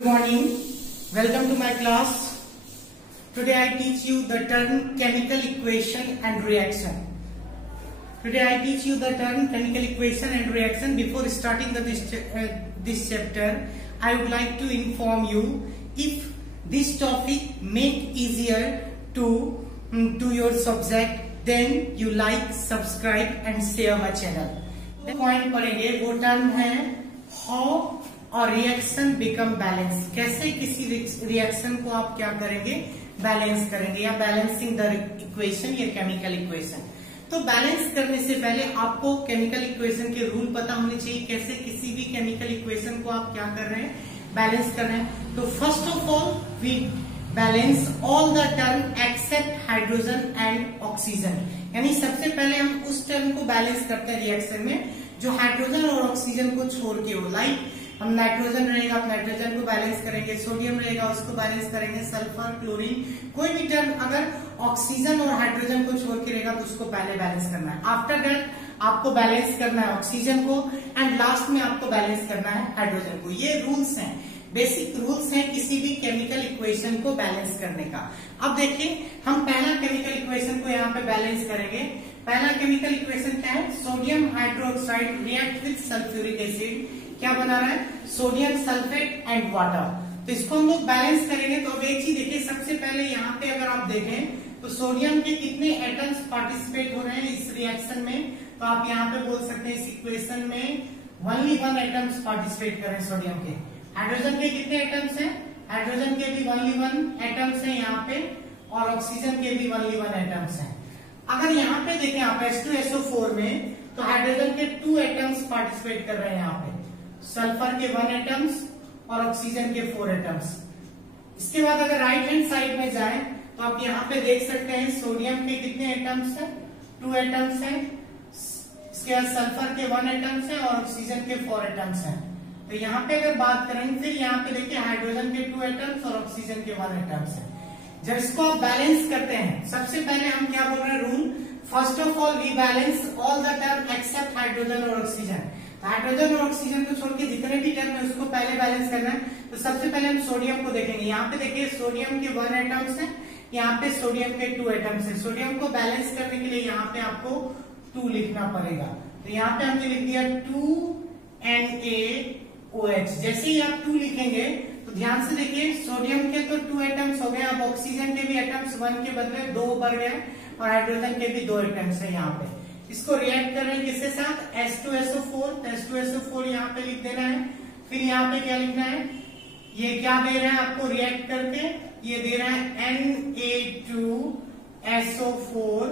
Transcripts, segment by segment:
Good morning. Welcome to my class. Today I teach you the term chemical equation and reaction. Before starting this chapter, I would like to inform you if this topic make easier to your subject, then you like, subscribe and share my channel. Point पढ़ेंगे वो term है how और reaction become balance. कैसे किसी reaction को आप क्या करेंगे, बैलेंस करेंगे या बैलेंसिंग द इक्वेशन या केमिकल इक्वेशन। तो बैलेंस करने से पहले आपको केमिकल इक्वेशन के रूल पता होने चाहिए, कैसे किसी भी केमिकल इक्वेशन को आप क्या कर रहे हैं, बैलेंस कर रहे हैं। तो first of all we balance all the term except hydrogen and oxygen, यानी सबसे पहले हम उस टर्म को बैलेंस करते हैं रिएक्शन में जो हाइड्रोजन और ऑक्सीजन को छोड़ के हो। लाइक हम नाइट्रोजन रहेगा, आप नाइट्रोजन को बैलेंस करेंगे, सोडियम रहेगा उसको बैलेंस करेंगे, सल्फर, क्लोरीन, कोई भी टर्म अगर ऑक्सीजन और हाइड्रोजन को छोड़ के रहेगा तो उसको पहले बैलेंस करना है। आफ्टर दैट आपको बैलेंस करना है ऑक्सीजन को एंड लास्ट में आपको बैलेंस करना है हाइड्रोजन को। ये रूल्स हैं, बेसिक रूल्स हैं किसी भी केमिकल इक्वेशन को बैलेंस करने का। अब देखिए हम पहला केमिकल इक्वेशन को यहाँ पे बैलेंस करेंगे। पहला केमिकल इक्वेशन क्या है, sodium hydroxide react with sulphuric acid, क्या बना रहा है, सोडियम सल्फेट एंड वाटर। तो इसको हम लोग बैलेंस करेंगे। तो अब एक चीज देखिए, सबसे पहले यहाँ पे अगर आप देखें तो सोडियम के कितने एटम्स पार्टिसिपेट हो रहे हैं इस रिएक्शन में, तो आप यहाँ पे बोल सकते हैं इस इक्वेशन में ओनली 1 एटम्स पार्टिसिपेट कर रहे हैं सोडियम के। हाइड्रोजन के कितने एटम्स हैं, हाइड्रोजन के भी ओनली 1 एटम्स हैं यहाँ पे, और ऑक्सीजन के भी ओनली 1 एटम्स हैं। अगर यहाँ पे देखें आप H2SO4 में, तो हाइड्रोजन के 2 एटम्स पार्टिसिपेट कर रहे हैं यहाँ पे, सल्फर के 1 एटम्स और ऑक्सीजन के 4 एटम्स। इसके बाद अगर राइट हैंड साइड में जाएं तो आप यहाँ पे देख सकते हैं सोडियम के कितने एटम्स हैं, 2 एटम्स हैं, इसके बाद सल्फर के 1 एटम्स हैं और ऑक्सीजन के 4 एटम्स हैं। तो यहाँ पे अगर बात करें फिर यहाँ पे देखिए हाइड्रोजन के 2 एटम्स और ऑक्सीजन के 1 एटम्स हैं। जब इसको आप बैलेंस करते हैं, सबसे पहले हम क्या बोल रहे हैं rule, first of all we balance all the term except hydrogen और ऑक्सीजन। हाइड्रोजन और ऑक्सीजन को छोड़ के जितने भी टर्म है उसको पहले बैलेंस करना है। तो सबसे पहले हम सोडियम को देखेंगे। यहाँ पे देखिए सोडियम के 1 एटम्स है, यहाँ पे सोडियम के 2 एटम्स है। सोडियम को बैलेंस करने के लिए यहाँ पे आपको 2 लिखना पड़ेगा। तो यहाँ पे हमने लिख दिया 2NaOH। जैसे ही आप 2 लिखेंगे तो ध्यान से देखिए सोडियम के तो 2 एटम्स हो गए, अब ऑक्सीजन के भी एटम्स 1 के बदले 2 बढ़ गए और हाइड्रोजन के भी 2 एटम्स है यहाँ पे। इसको रिएक्ट कर रहे हैं किसके साथ, H2SO4। तो H2SO4 यहाँ पे लिख देना है। फिर यहाँ पे क्या लिखना है, ये क्या दे रहा है आपको रिएक्ट करके, ये दे रहा है Na2SO4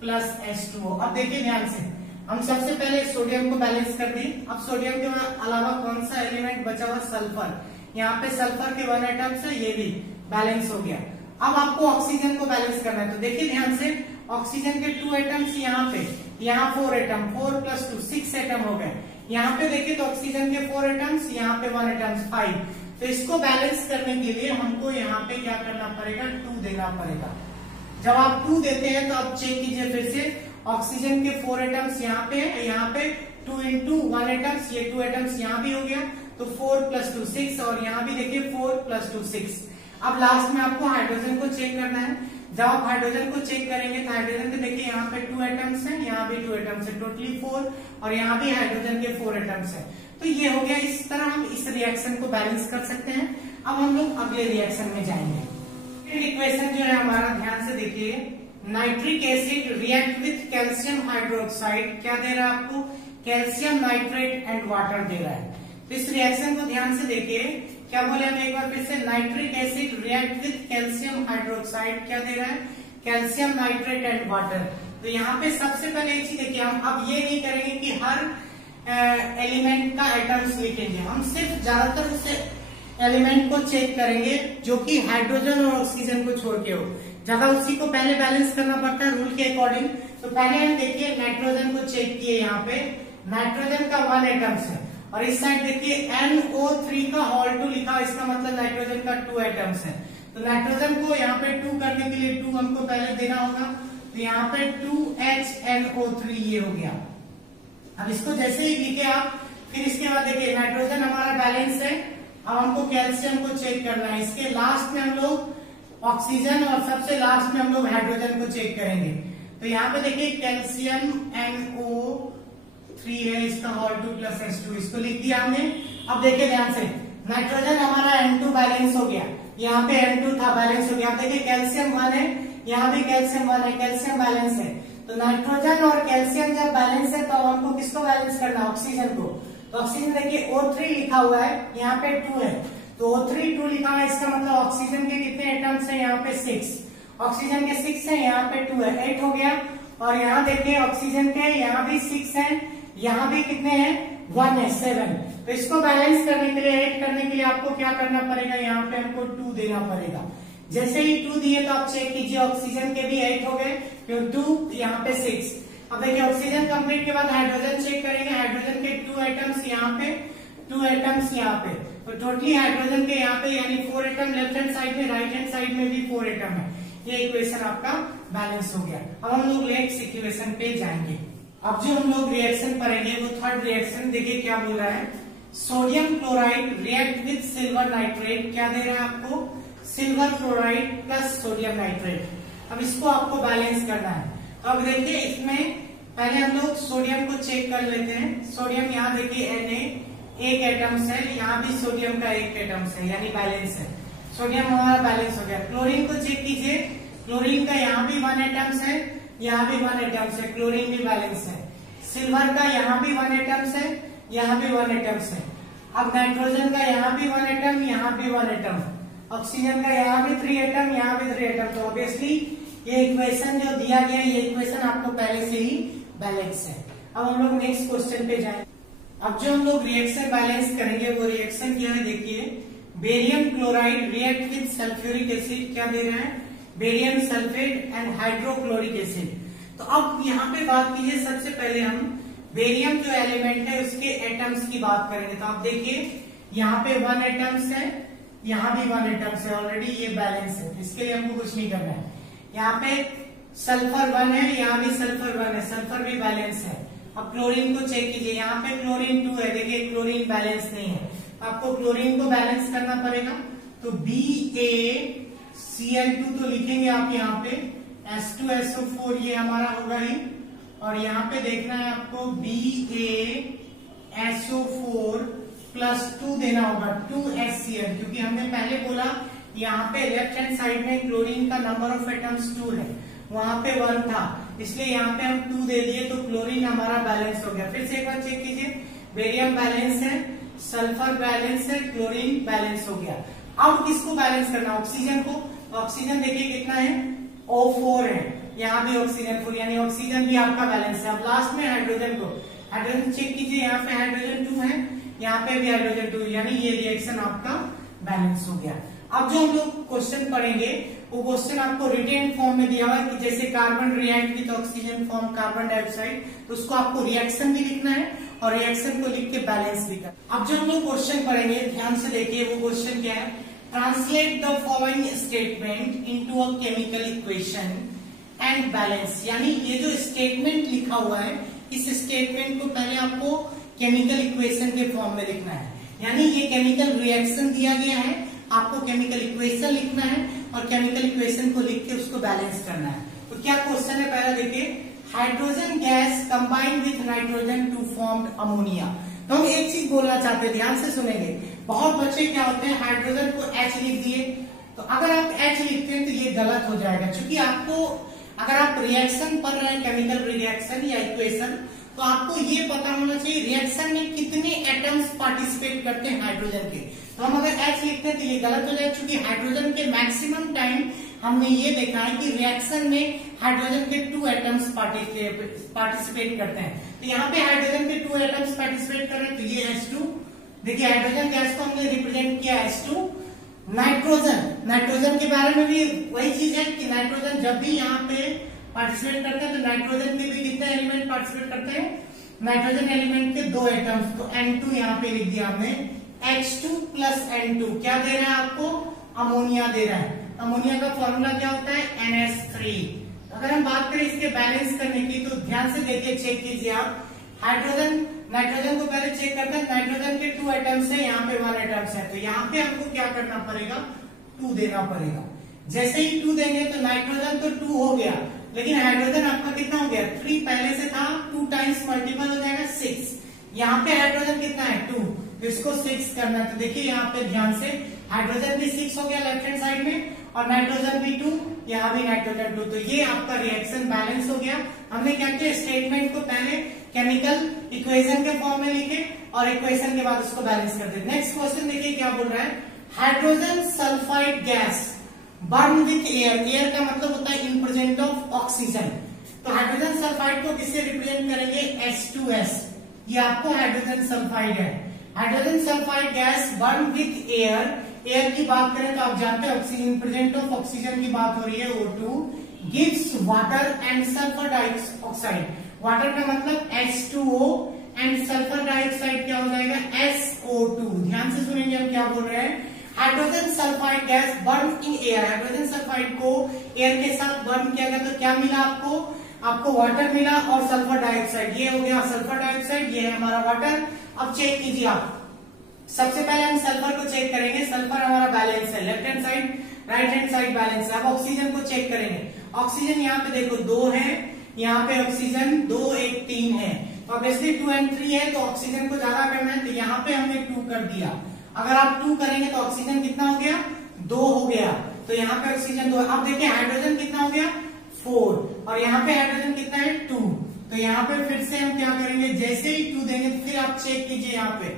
प्लस H2O। अब देखिए ध्यान से, हम सबसे पहले सोडियम को बैलेंस कर दी। अब सोडियम के अलावा कौन सा एलिमेंट बचा हुआ, सल्फर। यहाँ पे सल्फर के 1 एटम्स है, ये भी बैलेंस हो गया। अब आपको ऑक्सीजन को बैलेंस करना है। तो देखिए ध्यान से, ऑक्सीजन के 2 एटम्स यहाँ पे, यहाँ 4 एटम, 4 प्लस 2 6 एटम हो गए। यहाँ पे देखिए तो ऑक्सीजन के 4 एटम्स, यहाँ पे 1 एटम्स 5। तो इसको बैलेंस करने के लिए हमको यहाँ पे क्या करना पड़ेगा, 2 देना पड़ेगा। जब आप 2 देते हैं तो आप चेक कीजिए फिर से, ऑक्सीजन के 4 एटम्स यहाँ पे है, यहाँ पे 2 इंटू 1 एटम्स, ये 2 एटम्स यहाँ भी हो गया, तो 4 प्लस 2 6, और यहाँ भी देखिए 4 प्लस 2 6। अब लास्ट में आपको हाइड्रोजन को चेक करना है। जब आप हाइड्रोजन को चेक करेंगे तो हाइड्रोजन के देखिए यहाँ पे 2 एटम्स हैं, यहाँ भी 2 एटम्स है, टोटली 4, और यहाँ भी हाइड्रोजन के 4 एटम्स है। तो ये हो गया। इस तरह हम इस रिएक्शन को बैलेंस कर सकते हैं। अब हम लोग अगले रिएक्शन में जाएंगे। इक्वेशन जो है हमारा, ध्यान से देखिए, nitric acid react with calcium hydroxide, क्या दे रहा है आपको, कैल्शियम नाइट्रेट एंड वाटर दे रहा है। तो इस रिएक्शन को ध्यान से देखिए, क्या बोले हम एक बार फिर से, nitric acid react with calcium hydroxide, क्या दे रहा है, कैल्शियम नाइट्रेट एंड वाटर। तो यहाँ पे सबसे पहले एक चीज देखिए, हम अब ये नहीं करेंगे कि हर एलिमेंट का एटम्स लिखेंगे, हम सिर्फ ज्यादातर उस एलिमेंट को चेक करेंगे जो कि हाइड्रोजन और ऑक्सीजन को छोड़ के हो, ज्यादा उसी को पहले बैलेंस करना पड़ता है रूल के अकॉर्डिंग। तो पहले हम देखिए नाइट्रोजन को चेक किए, यहाँ पे नाइट्रोजन का 1 एटम्स है, और इस साइड देखिए NO3 का होल 2 लिखा, इसका मतलब नाइट्रोजन का 2 एटम्स है। तो नाइट्रोजन को यहाँ पे 2 करने के लिए 2 हमको पहले देना होगा, तो यहाँ पे 2HNO3 ये हो गया। अब इसको जैसे ही लिखे आप, फिर इसके बाद देखिए नाइट्रोजन हमारा बैलेंस है, अब हमको कैल्शियम को चेक करना है। इसके लास्ट में हम लोग ऑक्सीजन और सबसे लास्ट में हम लोग हाइड्रोजन को चेक करेंगे। तो यहाँ पे देखिए कैल्शियम NO3 है, इसका होल 2 प्लस H2, इसको लिख दिया हमने। अब देखिए ध्यान से, नाइट्रोजन हमारा N2 बैलेंस हो गया, यहाँ पे N2 था बैलेंस हो गया। अब देखिए कैल्शियम 1 है, यहाँ भी कैल्शियम 1 है, कैल्शियम बैलेंस है। तो नाइट्रोजन और कैल्शियम जब बैलेंस है तो हमको किसको बैलेंस करना है? ऑक्सीजन को। तो ऑक्सीजन देखिए O3 लिखा हुआ है, यहाँ पे 2 है, तो O3 2 लिखा है, इसका मतलब ऑक्सीजन के कितने एटम्स है? यहाँ पे 6, ऑक्सीजन के 6 है, यहाँ पे 2 है, 8 हो गया। और यहाँ देखिए ऑक्सीजन के यहाँ भी 6 है, यहाँ भी कितने हैं? 1 है, 7। तो इसको बैलेंस करने के लिए, 8 करने के लिए आपको क्या करना पड़ेगा? यहाँ पे हमको 2 देना पड़ेगा। जैसे ही 2 दिए तो आप चेक कीजिए, ऑक्सीजन के भी 8 हो गए, फिर 2 यहाँ पे 6। अब देखिए ऑक्सीजन कंप्लीट के बाद हाइड्रोजन चेक करेंगे, हाइड्रोजन के 2 एटम्स यहाँ पे, 2 एटम्स यहाँ पे, तो टोटली हाइड्रोजन के यहाँ पे यानी 4 एटम लेफ्ट हैंड साइड में, राइट हैंड साइड में भी 4 एटम है। ये इक्वेशन आपका बैलेंस हो गया। अब हम लोग नेक्स्ट इक्वेशन पे जाएंगे। अब जो हम लोग रिएक्शन पढ़ेंगे वो थर्ड रिएक्शन, देखिए क्या बोल रहा है, sodium chloride react with silver nitrate. क्या दे रहा है आपको? Silver chloride plus sodium nitrate. अब इसको आपको बैलेंस करना है। तो अब देखिए इसमें पहले हम लोग सोडियम को चेक कर लेते हैं। सोडियम यहाँ देखिए Na एक एटम्स है, यहाँ भी सोडियम का एक एटम्स है, यानी बैलेंस है। सोडियम हमारा बैलेंस हो गया। क्लोरीन को चेक कीजिए, क्लोरीन का यहाँ भी 1 एटम्स है, यहाँ भी 1 एटम्स है, क्लोरीन भी बैलेंस है। सिल्वर का यहाँ भी 1 एटम्स है, यहाँ भी 1 एटम्स है। अब नाइट्रोजन का यहाँ भी 1 एटम, यहाँ भी 1 एटम, ऑक्सीजन का यहाँ भी 3 एटम, यहाँ भी 3 एटम। तो ऑब्वियसली ये इक्वेशन जो दिया गया, ये इक्वेशन आपको पहले से ही बैलेंस है। अब हम लोग नेक्स्ट क्वेश्चन पे जाएं। अब जो हम लोग रिएक्शन बैलेंस करेंगे वो रिएक्शन क्या है? देखिए barium chloride react with sulphuric acid. क्या दे रहा है? Barium sulphate and hydrochloric acid. तो अब यहाँ पे बात कीजिए, सबसे पहले हम बेरियम जो एलिमेंट है उसके एटम्स की बात करेंगे। तो आप देखिए यहाँ पे 1 एटम्स है, यहाँ भी 1 एटम्स है, ऑलरेडी ये बैलेंस है, इसके लिए हमको कुछ नहीं करना है। यहाँ पे सल्फर 1 है, यहाँ भी सल्फर 1 है, सल्फर भी बैलेंस है। अब क्लोरीन को चेक कीजिए, यहाँ पे क्लोरीन 2 है, देखिए क्लोरीन बैलेंस नहीं है, आपको क्लोरीन को बैलेंस करना पड़ेगा। तो BaCl2 तो लिखेंगे आप यहाँ पे, H2SO4 ये हमारा होगा ही, और यहाँ पे देखना है आपको BaSO4 प्लस 2 देना होगा, 2HCl, क्योंकि हमने पहले बोला यहाँ पे लेफ्ट हैंड साइड में क्लोरीन का नंबर ऑफ एटम्स 2 है, वहां पे 1 था, इसलिए यहाँ पे हम 2 दे दिए, तो क्लोरीन हमारा बैलेंस हो गया। फिर से एक बार चेक कीजिए, बेरियम बैलेंस है, सल्फर बैलेंस है, क्लोरीन बैलेंस हो गया। अब किसको बैलेंस करना? ऑक्सीजन को। ऑक्सीजन देखिए कितना है? O4 है, यहाँ भी ऑक्सीजन 4, यानी ऑक्सीजन भी आपका बैलेंस है। अब लास्ट में हाइड्रोजन को, हाइड्रोजन चेक कीजिए, यहाँ पे हाइड्रोजन 2 है, यहाँ पे भी हाइड्रोजन 2, यानी ये रिएक्शन आपका बैलेंस हो गया। अब जो हम लोग क्वेश्चन पढ़ेंगे वो क्वेश्चन आपको रिटेन फॉर्म में दिया हुआ है, कि जैसे carbon react with oxygen form carbon dioxide, तो उसको आपको रिएक्शन भी लिखना है और रिएक्शन को लिख के बैलेंस भी करना। अब जो हम लोग क्वेश्चन पढ़ेंगे ध्यान से देखिए, वो क्वेश्चन क्या है? Translate the following statement into a chemical equation and balance. यानी ये जो स्टेटमेंट लिखा हुआ है, इस स्टेटमेंट को पहले आपको केमिकल इक्वेशन के फॉर्म में लिखना है। यानी ये केमिकल रिएक्शन दिया गया है, आपको केमिकल इक्वेशन लिखना है और केमिकल इक्वेशन को लिख के उसको बैलेंस करना है। तो क्या क्वेश्चन है? पहला देखिए, hydrogen gas combined with nitrogen to form ammonia. तो हम एक चीज बोलना चाहते हैं, ध्यान से सुनेंगे। बहुत बच्चे क्या होते हैं, हाइड्रोजन को H लिख दिए, तो अगर आप H लिखते हैं तो ये गलत हो जाएगा, क्योंकि आपको अगर आप रिएक्शन पढ़ रहे हैं, केमिकल रिएक्शन या इक्वेशन, तो आपको ये पता होना चाहिए रिएक्शन में कितने एटम्स पार्टिसिपेट करते हैं हाइड्रोजन के। तो हम अगर H लिखते हैं तो ये गलत हो जाएगा, क्योंकि हाइड्रोजन के मैक्सिमम टाइम हमने ये देखा है कि रिएक्शन में हाइड्रोजन के 2 एटम्स पार्टिसिपेट करते हैं। तो यहाँ पे हाइड्रोजन के 2 एटम्स पार्टिसिपेट कर रहे हैं, तो ये H2। देखिए हाइड्रोजन गैस को हमने रिप्रेजेंट किया H2। नाइट्रोजन के बारे में भी वही चीज है कि नाइट्रोजन जब भी यहाँ पे पार्टिसिपेट करते हैं तो नाइट्रोजन के भी कितने एलिमेंट पार्टिसिपेट करते हैं? नाइट्रोजन एलिमेंट के 2 एटम्स, तो N2 यहाँ पे लिख दिया हमने, H2 प्लस N2 क्या दे रहा है आपको? अमोनिया दे रहा है। अमोनिया का फॉर्मूला क्या होता है? NH3। अगर हम बात करें इसके बैलेंस करने की, तो ध्यान से देखिए, चेक कीजिए आप, हाइड्रोजन नाइट्रोजन को पहले चेक करते हैं। नाइट्रोजन के 2 एटम्स है, यहाँ पे 1 एटम्स है, तो यहाँ पे हमको क्या करना पड़ेगा, 2 देना पड़ेगा। जैसे ही 2 देंगे तो नाइट्रोजन तो 2 हो गया, लेकिन हाइड्रोजन आपका कितना हो गया, 3 पहले से था, 2 टाइम्स मल्टीपल हो जाएगा 6। यहाँ पे हाइड्रोजन कितना है, 2, तो इसको 6 करना है। तो देखिए यहाँ पे ध्यान से हाइड्रोजन भी 6 हो गया लेफ्ट हैंड साइड में, और नाइट्रोजन भी 2, यहाँ भी नाइट्रोजन 2। तो ये आपका रिएक्शन बैलेंस हो गया। हमने क्या किया, स्टेटमेंट को पहले केमिकल इक्वेशन के फॉर्म में लिखे और इक्वेशन के बाद उसको बैलेंस कर दे। नेक्स्ट क्वेश्चन देखिए क्या बोल रहा है, hydrogen sulphide gas burn with air. Air का मतलब होता है इन प्रेजेंस ऑफ ऑक्सीजन। तो हाइड्रोजन सल्फाइड को किससे रिप्रेजेंट करेंगे, H2S। ये आपको हाइड्रोजन सल्फाइड है। Hydrogen sulphide gas burn with air. Air की बात करें तो आप जानते हैं ऑक्सीजन, प्रेजेंट ऑफ ऑक्सीजन की बात हो रही है, O2 gives water and sulphur dioxide. Water का मतलब H2O एंड सल्फर डाइऑक्साइड क्या हो जाएगा, SO2। ध्यान से सुनेंगे हम क्या बोल रहे हैं, hydrogen sulphide gas burn in air. Hydrogen sulphide को एयर के साथ बर्न किया गया तो क्या मिला आपको, आपको वाटर मिला और सल्फर डाइऑक्साइड। ये हो गया सल्फर डाइऑक्साइड, ये है हमारा वाटर। अब चेक कीजिए आप, सबसे पहले हम सल्फर को चेक करेंगे। सल्फर हमारा बैलेंस है, left hand side right hand side balance है। अब ऑक्सीजन को चेक करेंगे। ऑक्सीजन यहाँ पे देखो 2 है, यहाँ पे ऑक्सीजन 2 1 3 है, तो ऑब्वियसली 2 और 3 है, तो ऑक्सीजन को ज्यादा करना है, तो यहाँ पे हमने 2 कर दिया। अगर आप 2 करेंगे तो ऑक्सीजन कितना हो गया, 2 हो गया, तो यहाँ पे ऑक्सीजन 2। अब देखिए हाइड्रोजन कितना हो गया, 4, और यहाँ पे हाइड्रोजन कितना है, 2। तो यहाँ पे फिर से हम क्या करेंगे, जैसे ही 2 देंगे तो फिर आप चेक कीजिए, यहाँ पे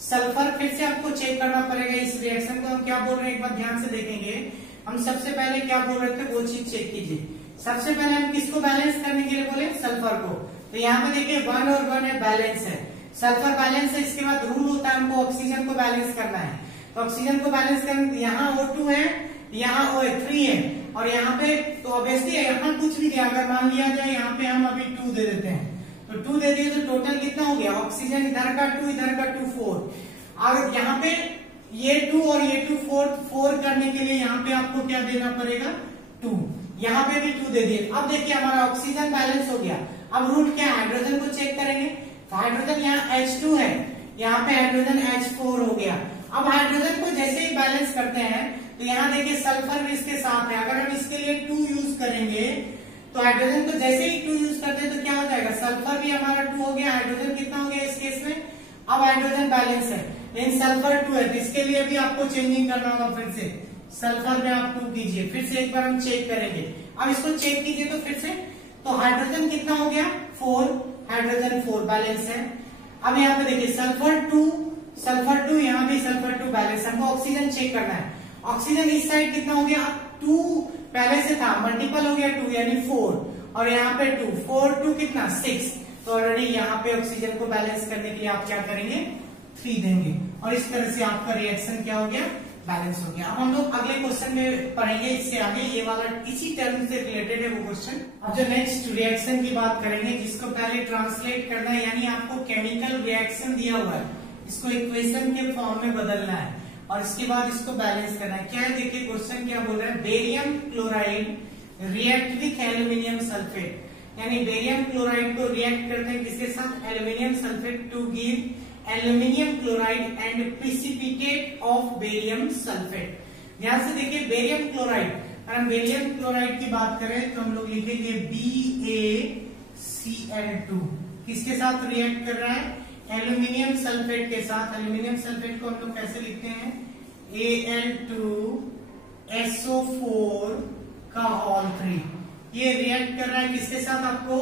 सल्फर फिर से आपको चेक करना पड़ेगा। इस रिएक्शन को हम क्या बोल रहे हैं, एक बार ध्यान से देखेंगे। हम सबसे पहले क्या बोल रहे थे वो चीज चेक कीजिए। सबसे पहले हम किसको बैलेंस करने के लिए बोले, सल्फर को। तो यहाँ पे देखिए 1 और 1 है, बैलेंस है, सल्फर बैलेंस है। इसके बाद रूल होता है हमको ऑक्सीजन को बैलेंस करना है। तो ऑक्सीजन को बैलेंस करने, यहाँ O2 है, यहाँ O3 है, और यहाँ पे तो ऑब्वियसली यहाँ कुछ भी दिया, अगर मान लिया जाए यहाँ पे हम अभी 2 दे देते हैं, तो 2 दे दिए तो टोटल कितना हो गया, ऑक्सीजन इधर का 2 इधर का 2 4। और यहाँ पे ये 2 और ये 2 4 करने के लिए यहाँ पे आपको क्या देना पड़ेगा, 2। यहाँ पे भी 2 दे दिए। अब देखिए हमारा ऑक्सीजन बैलेंस हो गया। अब रूट क्या है, हाइड्रोजन को चेक करेंगे। तो हाइड्रोजन यहाँ H2 है, यहाँ पे हाइड्रोजन H4 हो गया। अब हाइड्रोजन को जैसे ही बैलेंस करते हैं तो यहाँ देखिए सल्फर भी इसके साथ है। अगर हम इसके लिए 2 यूज करेंगे तो हाइड्रोजन को जैसे ही 2 यूज करते हैं तो क्या हो जाएगा, सल्फर भी हमारा 2 हो गया, हाइड्रोजन कितना हो गया इस केस में। अब हाइड्रोजन बैलेंस है, लेकिन सल्फर 2 है, तो इसके लिए भी आपको चेंजिंग करना होगा। फिर से सल्फर में आप 2 कीजिए, फिर से एक बार हम चेक करेंगे। अब इसको चेक कीजिए तो फिर से, तो हाइड्रोजन कितना हो गया, 4, हाइड्रोजन 4 बैलेंस है। अब यहाँ पे देखिए सल्फर 2, यहाँ भी सल्फर 2 बैलेंस। हमको ऑक्सीजन चेक करना है। ऑक्सीजन इस साइड कितना हो गया, 2 पहले से था, मल्टीपल हो गया 2 यानी 4, और यहाँ पे 2 4 2 कितना 6। तो ऑलरेडी यहाँ पे ऑक्सीजन को बैलेंस करने के लिए आप क्या करेंगे, 3 देंगे, और इस तरह से आपका रिएक्शन क्या हो गया, बैलेंस हो गया। अब हम लोग अगले क्वेश्चन में पढ़ेंगे, इससे आगे ये वाला इसी टर्म से रिलेटेड है वो क्वेश्चन। अब जो नेक्स्ट रिएक्शन की बात करेंगे, जिसको पहले ट्रांसलेट करना है, यानी आपको केमिकल रिएक्शन दिया हुआ है, इसको इक्वेशन के फॉर्म में बदलना है और इसके बाद इसको बैलेंस करना है। क्या है देखिए क्वेश्चन क्या बोल रहा है, barium chloride react with aluminium sulphate, यानी बेरियम क्लोराइड को रिएक्ट करते हैं किसके साथ, aluminium sulphate, to give aluminium chloride and precipitate of barium sulphate. ध्यान से देखिए बेरियम क्लोराइड, अगर हम बेरियम क्लोराइड की बात करें तो हम लोग लिखेंगे BaCl2, किसके साथ रिएक्ट कर रहा है, एल्यूमिनियम सल्फेट के साथ। एल्यूमिनियम सल्फेट को हम लोग कैसे लिखते हैं, Al2SO4 का होल 3। ये रिएक्ट कर रहा है किसके साथ, आपको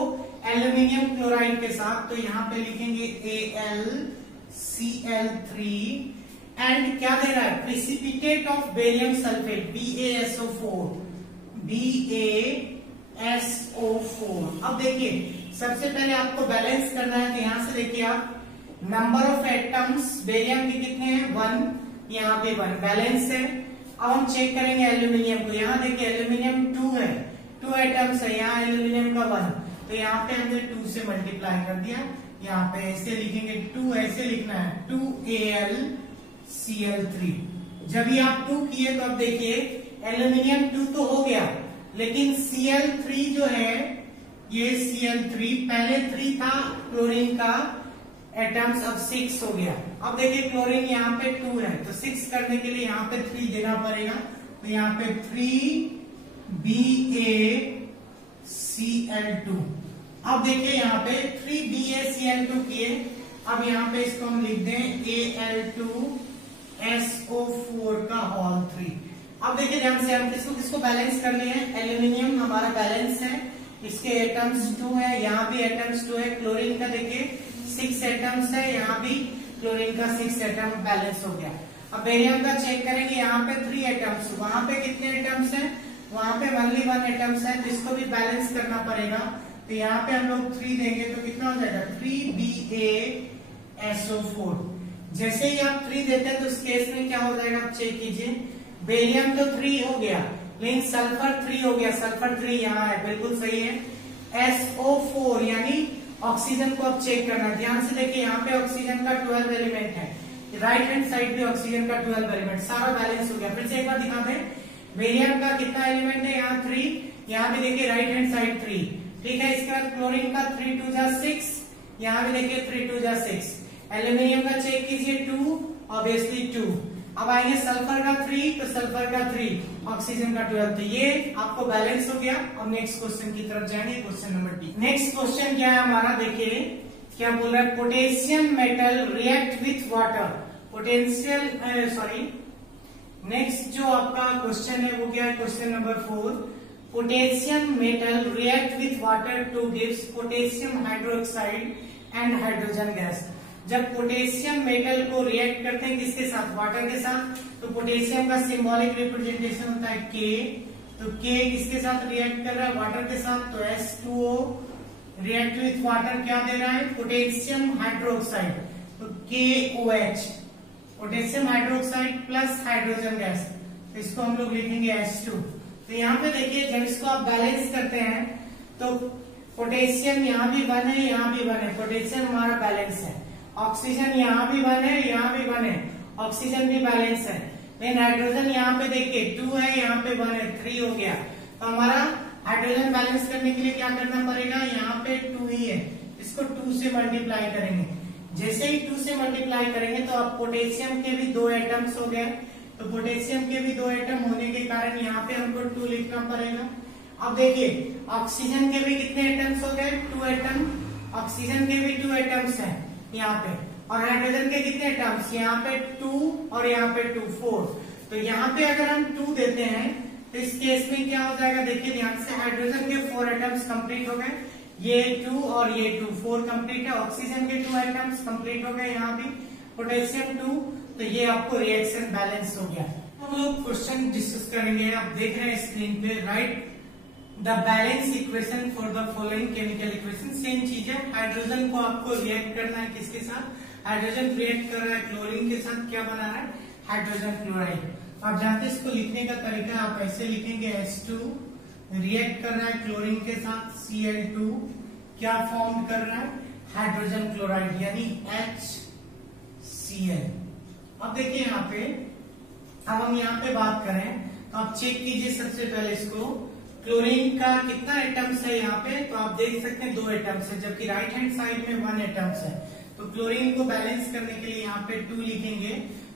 एल्यूमिनियम क्लोराइड के साथ, तो यहाँ पे लिखेंगे AlCl3 एंड क्या दे रहा है, precipitate of barium sulphate BaSO4। अब देखिए सबसे पहले आपको बैलेंस करना है, तो यहां से देखिए आप नंबर ऑफ एटम्स बेरियम के कितने हैं, 1, यहाँ पे 1 बैलेंस है। अब हम चेक करेंगे एल्यूमिनियम को, यहाँ देखिए एल्यूमिनियम 2 है, 2 एटम्स है, यहाँ एल्यूमिनियम का 1, तो यहाँ पे हमने 2 से मल्टीप्लाई कर दिया। यहाँ पे ऐसे लिखेंगे 2, ऐसे लिखना है 2AlCl3। जब भी आप 2 किए तो अब देखिए एल्यूमिनियम 2 तो हो गया, लेकिन Cl3 जो है, ये Cl3 पहले 3 था क्लोरीन का, एटम्स, अब 6 हो गया। अब देखिए क्लोरीन यहाँ पे 2 है, तो 6 करने के लिए यहाँ पे 3 देना पड़ेगा, तो यहाँ पे 3BaCl2। अब देखिए यहाँ पे 3BaCl2 किए, अब यहाँ पे इसको हम लिख दें Al2SO4 का होल 3। अब देखिए ध्यान से, हम किसको बैलेंस करनी है, एल्यूमिनियम हमारा बैलेंस है, इसके एटम्स 2 है, यहाँ भी एटम्स 2 है। क्लोरीन का देखिए 6 एटम्स है, यहाँ भी क्लोरीन का 6 एटम बैलेंस हो गया। अब बेरियम का चेक करेंगे, यहाँ पे 3 एटम्स, वहां पे कितने एटम्स हैं, वहां पे ओनली 1 एटम्स है, तो इसको भी बैलेंस करना पड़ेगा। तो यहाँ पे हम लोग 3 देंगे तो कितना हो जाएगा 3BaSO4। जैसे ही आप 3 देते हैं तो इस केस में क्या हो जाएगा, आप चेक कीजिए, बेरियम तो 3 हो गया, लेकिन सल्फर 3 हो गया, सल्फर 3 यहाँ है, बिल्कुल सही है। SO4 यानी ऑक्सीजन को अब चेक करना, ध्यान से देखिए, यहाँ पे ऑक्सीजन का 12 एलिमेंट है, राइट हैंड साइड भी ऑक्सीजन का 12 एलिमेंट, सारा बैलेंस हो गया। फिर से एक बार दिखा दें, बेरियम का कितना एलिमेंट है, यहाँ 3, यहाँ भी देखिए राइट हैंड साइड 3, ठीक है। इसके बाद क्लोरीन का 3 2 जा 6, यहाँ भी देखिए 3 2 जा 6। एल्यूमिनियम का चेक कीजिए 2, ऑब्वियसली 2। अब आएंगे सल्फर का 3, तो सल्फर का 3, ऑक्सीजन का 12, तो ये आपको बैलेंस हो गया। अब नेक्स्ट क्वेश्चन की तरफ जाएंगे, question number D. Next question क्या है हमारा, देखिए क्या बोल रहा है, potassium metal react with water, next जो आपका क्वेश्चन है वो क्या है, question number 4, potassium metal react with water two gives potassium hydroxide and hydrogen gas. जब पोटेशियम मेटल को रिएक्ट करते हैं किसके साथ, वाटर के साथ, तो पोटेशियम का सिंबॉलिक रिप्रेजेंटेशन होता है K, तो K किसके साथ रिएक्ट कर रहा है, वाटर के साथ, तो H2O रिएक्ट विथ वाटर क्या दे रहा है, पोटेशियम हाइड्रोक्साइड, तो KOH, potassium hydroxide plus hydrogen gas, तो इसको हम लोग लिखेंगे H2। तो यहाँ पे देखिए जब इसको आप बैलेंस करते हैं तो पोटेशियम यहाँ भी 1 है, यहाँ भी 1 है, पोटेशियम हमारा बैलेंस है। ऑक्सीजन यहाँ भी 1 है, यहाँ भी 1 है, ऑक्सीजन भी बैलेंस है। लेकिन हाइड्रोजन यहाँ पे देखिए 2 है, यहाँ पे 1 है, 3 हो गया। तो हमारा हाइड्रोजन बैलेंस करने के लिए क्या करना पड़ेगा, यहाँ पे 2 ही है, इसको 2 से मल्टीप्लाई करेंगे। जैसे ही 2 से मल्टीप्लाई करेंगे तो अब पोटेशियम के भी 2 एटम्स हो गए, तो पोटेशियम के भी 2 एटम होने के कारण यहाँ पे हमको 2 लिखना पड़ेगा। अब देखिए ऑक्सीजन के भी कितने एटम्स हो गए, 2 एटम, ऑक्सीजन के भी 2 एटम्स हैं यहाँ पे, और हाइड्रोजन के कितने एटम्स, यहाँ पे 2 और यहाँ पे 2, 4। तो यहाँ पे अगर हम 2 देते हैं तो इस केस में क्या हो जाएगा, देखिए ध्यान से, हाइड्रोजन के 4 एटम्स कंप्लीट हो गए, ये 2 और ये 2, 4 कंप्लीट है। ऑक्सीजन के 2 एटम्स कंप्लीट हो गए, यहाँ भी पोटेशियम 2, तो ये आपको रिएक्शन बैलेंस हो गया। हम लोग क्वेश्चन डिस्कस करेंगे, आप देख रहे हैं स्क्रीन पे, right the balance equation for the following chemical equation. Same चीज है, हाइड्रोजन को आपको रिएक्ट करना है किसके साथ, हाइड्रोजन रिएक्ट कर रहा है क्लोरीन के साथ, क्या बना रहा है, हाइड्रोजन क्लोराइड। आप जानते हैं इसको लिखने का तरीका, आप ऐसे लिखेंगे H2 रिएक्ट कर रहा है क्लोरीन के साथ, Cl2 क्या फॉर्म कर रहा है, हाइड्रोजन क्लोराइड यानी HCl। अब देखिए यहाँ पे, अब हम यहाँ पे बात करें तो आप चेक कीजिए सबसे पहले इसको, क्लोरीन का कितना एटम्स है यहाँ पे, तो आप देख सकते हैं 2 एटम्स है, जबकि राइट हैंड साइड में 1 एटम्स है। तो क्लोरीन को बैलेंस करने के लिए यहाँ पे 2 लिखेंगे,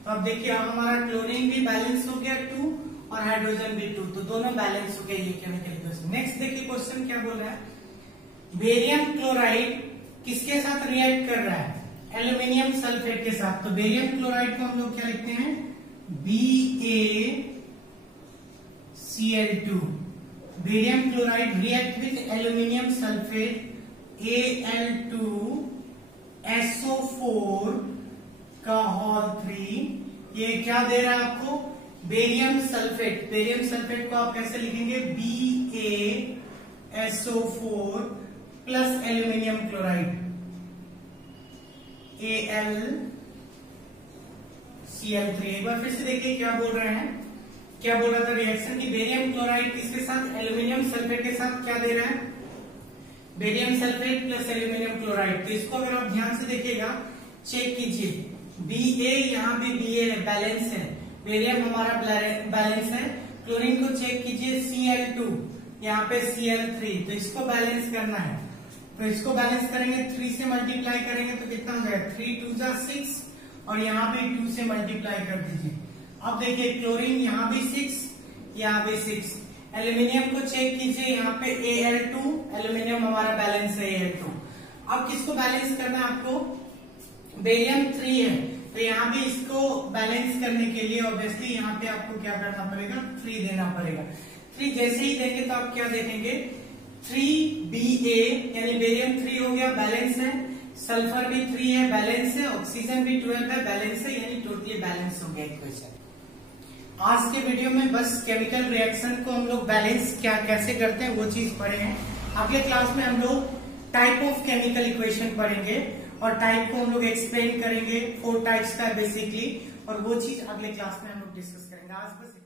तो अब देखिए अब हमारा क्लोरीन भी बैलेंस हो गया 2 और हाइड्रोजन भी 2, तो दोनों बैलेंस हो गए ये केमिकल इक्वेशन। नेक्स्ट देखिए क्वेश्चन क्या बोल रहा है, बेरियम क्लोराइड किसके साथ रिएक्ट कर रहा है, एल्यूमिनियम सल्फेट के साथ। तो बेरियम क्लोराइड को हम लोग क्या लिखते हैं, BaCl2। Barium chloride react with aluminium sulphate Al2SO4 का होल 3, ये क्या दे रहा है आपको, बेरियम सल्फेट। बेरियम सल्फेट को आप कैसे लिखेंगे, BaSO4 plus aluminium chloride AlCl3। एक बार फिर से देखिए क्या बोल रहे हैं, क्या बोल रहा था रिएक्शन की, बेरियम क्लोराइड किसके साथ, एल्यूमिनियम सल्फेट के साथ क्या दे रहा है, barium sulphate plus aluminium chloride. तो इसको अगर आप ध्यान से देखिएगा, चेक कीजिए, Ba यहाँ भी Ba बैलेंस है, बेरियम हमारा बैलेंस है। क्लोरीन को चेक कीजिए, Cl2 यहाँ पे Cl3, तो इसको बैलेंस करना है। तो तो इसको बैलेंस करेंगे 3 से मल्टीप्लाई करेंगे तो कितना हो जाएगा 3 2 जा 6 और यहाँ पे 2 से मल्टीप्लाई कर दीजिए। अब देखिए क्लोरीन यहाँ भी 6 यहाँ भी 6। एल्यूमिनियम को चेक कीजिए, यहाँ पे Al2 एल्यूमिनियम हमारा बैलेंस है Al2। अब किसको बैलेंस करना है आपको, बेरियम 3 है तो यहाँ भी इसको बैलेंस करने के लिए ऑब्वियसली यहाँ पे आपको क्या करना पड़ेगा 3 देना पड़ेगा। 3 जैसे ही देंगे तो आप क्या देखेंगे 3Ba यानी बेरियम 3 हो गया बैलेंस है, सल्फर भी 3 है बैलेंस है, ऑक्सीजन भी 12 है बैलेंस है, यानी टोटली बैलेंस हो गया इक्वेशन। आज के वीडियो में बस केमिकल रिएक्शन को हम लोग बैलेंस क्या कैसे करते हैं वो चीज पढ़े हैं। अगले क्लास में हम लोग टाइप ऑफ केमिकल इक्वेशन पढ़ेंगे और टाइप को हम लोग एक्सप्लेन करेंगे, 4 टाइप्स का बेसिकली, और वो चीज अगले क्लास में हम लोग डिस्कस करेंगे। आज बस